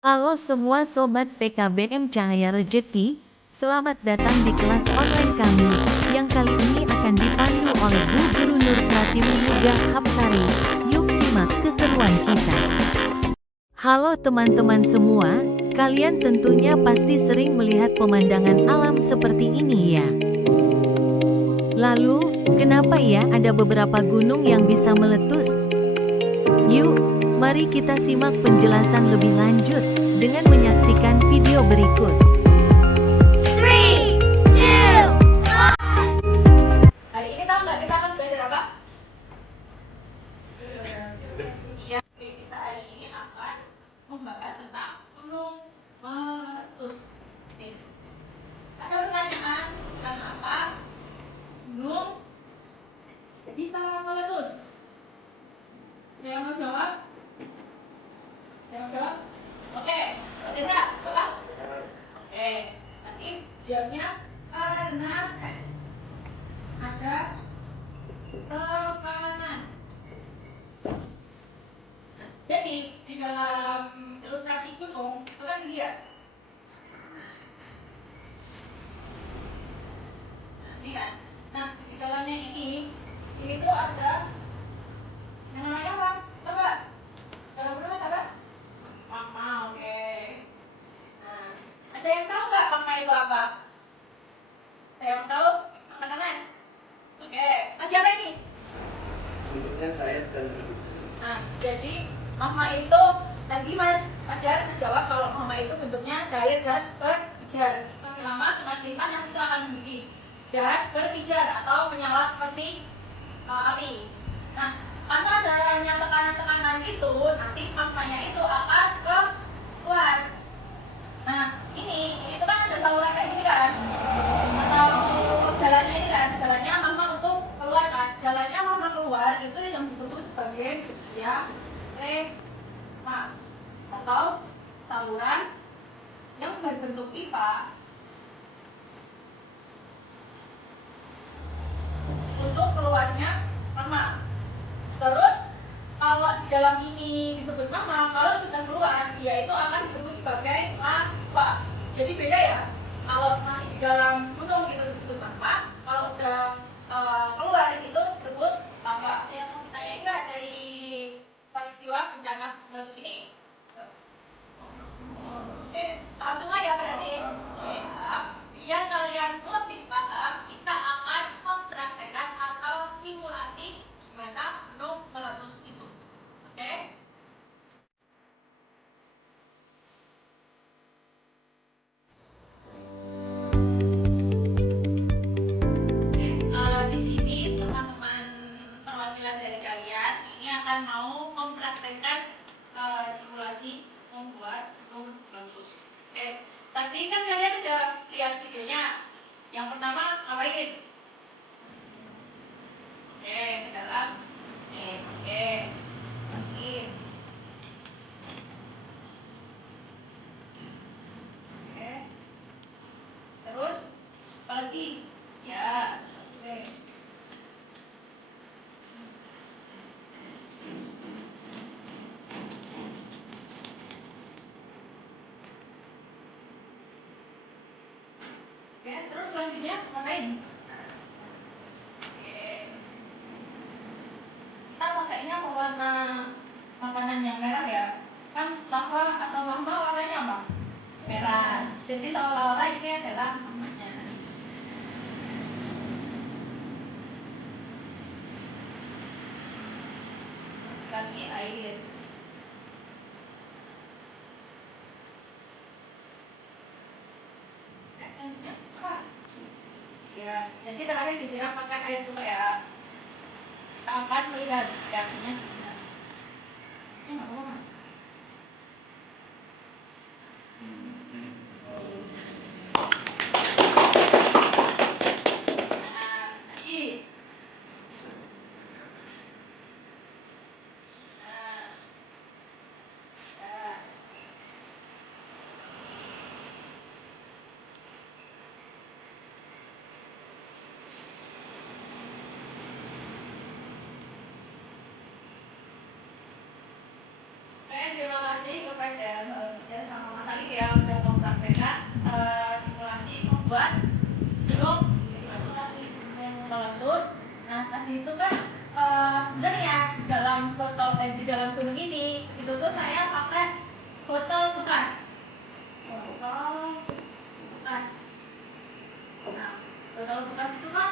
Halo semua sobat PKBM Cahaya Rejeki, selamat datang di kelas online kami, yang kali ini akan dipandu oleh Bu Guru Nur Pratiwi Yoga Hapsari. Yuk simak keseruan kita. Halo teman-teman semua, kalian tentunya pasti sering melihat pemandangan alam seperti ini ya. Lalu, kenapa ya ada beberapa gunung yang bisa meletus? Yuk, mari kita simak penjelasan lebih lanjut dengan menyaksikan video berikut. 3, 2, 1. Hari ini tahu nggak kita akan belajar apa? Iya, kita hari ini akan membahas tentang gunung meletus. Ada pertanyaan, kenapa gunung bisa meletus? Yang mau jawab? Yang mau jawab? Oke, Tidak, coba. Oke, nanti jawabnya karena ada tekanan. Jadi di dalam ilustrasi gunung itu kan dilihat. Lihat. Nah, di dalamnya ini tuh ada yang namanya apa? Coba. Dalam gunung apa? Magma, oke. Nah, ada yang tahu nggak magma itu apa? Ada yang tahu? Angkat tangan. Oke. Nah, siapa ini? Bentuknya cair dan berbentuk. Nah, jadi magma itu tadi Mas Fajar menjawab kalau magma itu bentuknya cair dan berpijar. Semakin lama semakin panas itu akan mendidih dan berpijar atau menyala seperti api. Nah, karena adanya tekanan-tekanan itu, nanti magmanya itu akan keluar. Nah, ini itu kan ada saluran kayak gini kan? Atau jalannya ini kan, jalannya magma untuk keluar kan? Jalannya magma keluar itu yang disebut sebagai diafragma atau saluran yang berbentuk pipa untuk keluarnya magma. Terus kalau di dalam ini disebut magma, kalau sudah keluar, dia itu akan disebut sebagai lava. Jadi beda ya. Kalau masih di dalam gunung itu disebut magma, kalau udah keluar itu disebut lava. Yang mau ditanya enggak dari peristiwa bencana meletus ini? Tahu semua ya berarti. Biar kalian lebih paham, kita akan mempraktekkan atau simulasi gimana gunung meletus itu. Oke? Di sini teman-teman perwakilan dari kalian ini akan mau mempraktekkan simulasi membuat gunung meletus. Oke, tadi kan kalian udah lihat videonya. Yang pertama ngapain? Oke, ke dalam. Oke, masukin. Oke, terus apa lagi? Ya, oke. Oke, terus selanjutnya ngapain? Oke, kita pakainya pewarna makanan yang merah ya. Kan lava atau magma warnanya apa? Merah. Jadi seolah-olah ini adalah magmanya. Kasih air. Selanjutnya apa? Ya, jadi terakhir disiram pakai air supaya kita akan melihat reaksinya. Ini nggak apa-apa, Mas. Nah, lagi. Nah, ya. Saya terima kasih kepada Mbak Fajar sama ya udah mempraktekkan simulasi membuat gunung meletus. Nah tadi itu kan sebenarnya dalam botol di dalam gunung ini itu tuh saya pakai botol bekas. Nah, botol bekas itu kan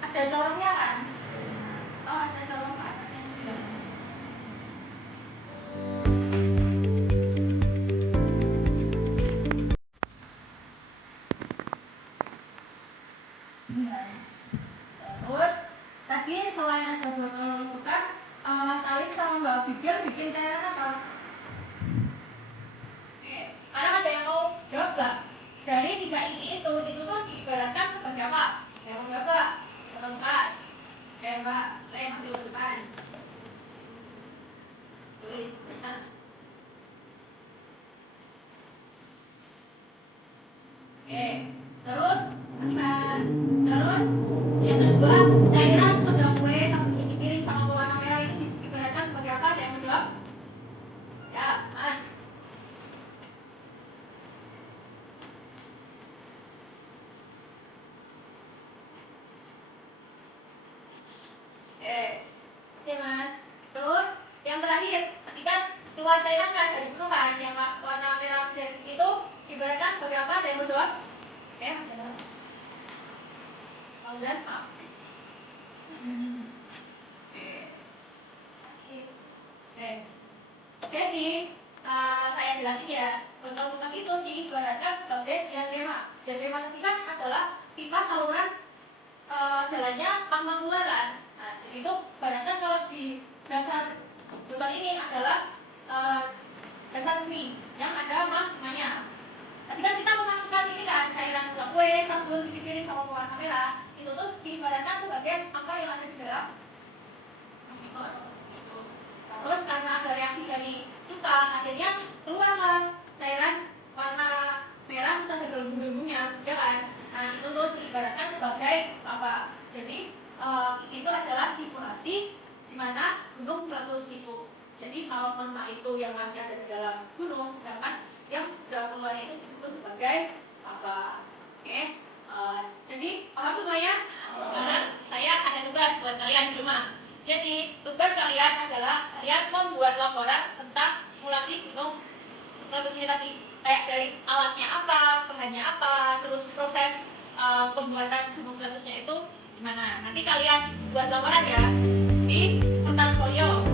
ada corongnya kan? Oh, ada corong ke atasnya juga. Terus tadi selain ada botol bekas, Salim sama Mbak Bibir bikin cairan apa? Oke, sekarang ada yang mau jawab gak? Dari tiga ini itu tuh diibaratkan seperti apa? Yang mau jawab gak? Botol bekas. Oke Mbak, saya masih depan. Tulis. Nah. Oke, terus masukkan. Terus yang kedua, cairan soda kue sama cuci piring sama pewarna merah itu diibaratkan seperti apa? Ada yang mau jawab? Ya, Mas. Oke Mas. Terus yang terakhir, ketika keluar cairan kan dari gunung kan, yang warna merah itu ibaratkan seperti apa? Ada yang mau jawab? Oke, Mas. Fauzan, maaf. Oke. Jadi saya jelasin ya, botol bekas itu diibaratkan sebagai diafragma. Diafragma tadi kan adalah pipa saluran jalannya magma keluar kan. Nah, jadi itu ibaratkan kalau di dasar botol ini adalah dasar bumi yang ada magmanya. Tadi kan kita memasukkan ini kan cairan gula kue, sabun, cuci piring sama pewarna merah. Itu tuh diibaratkan sebagai angka yang ada di dalam monitor. Terus karena ada reaksi dari cuka, akhirnya keluarlah cairan warna merah terus ada gelembung-gelembungnya, ya kan? Nah itu tuh diibaratkan sebagai apa? Jadi itu adalah simulasi di mana gunung meletus itu. Jadi kalau magma itu yang masih ada di dalam gunung, sedangkan yang sudah keluar itu disebut sebagai apa? Oke? Jadi paham semuanya? Sekarang saya ada tugas buat kalian di rumah. Jadi tugas kalian adalah kalian membuat laporan tentang simulasi gunung meletus ini tadi. Kayak dari alatnya apa, bahannya apa, terus proses pembuatan gunung meletusnya itu gimana. Nanti kalian buat laporan ya di kertas folio.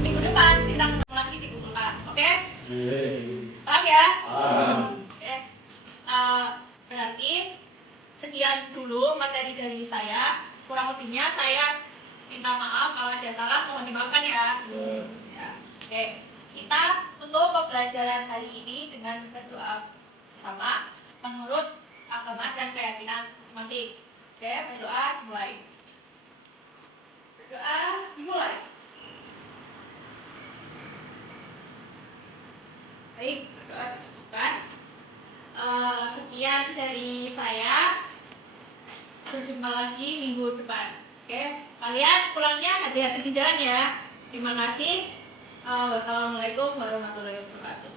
Minggu depan kita ketemu lagi di kumpulkan. Oke? Paham ya? Oke. Berarti sekian dulu materi dari saya. Kurang lebihnya saya minta maaf kalau ada salah, mohon dimaafkan ya. Ya. Oke, kita tutup pembelajaran hari ini dengan berdoa sama menurut agama dan keyakinan masing-masing. Oke, berdoa dimulai. Berdoa dimulai. Baik, berdoa dicukupkan. Sekian dari saya. Berjumpa lagi minggu depan. Oke, kalian pulangnya hati-hati di jalan ya. Terima kasih. Wassalamualaikum warahmatullahi wabarakatuh.